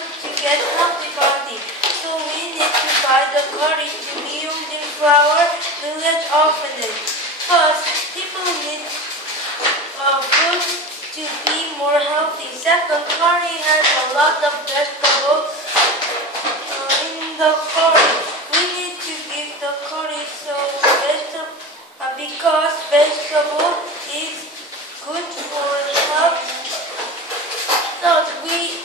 food to get healthy body. So we need to buy the courage to be using flour, millet, often. First, people need food to be more healthy. Second, curry has a lot of vegetables in the curry. We need to give the curry because vegetable is good for health. Third, we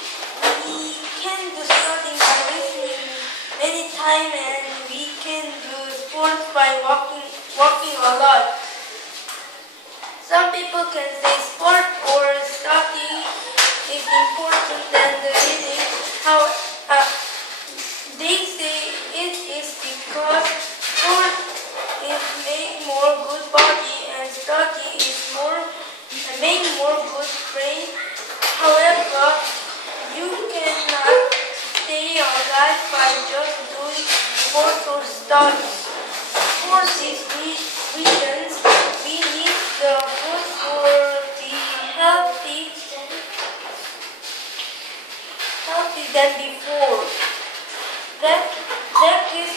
can do studying by listening many times, and we can do sports by walking a lot. Some people can say sport or study is important than the reading. They say it is because sport is make more good body and study is make more good brain. However, you cannot stay alive by just doing sports or study. For these reasons, we need the food for the healthy than before. That is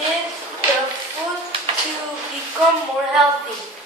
needs the food to become more healthy.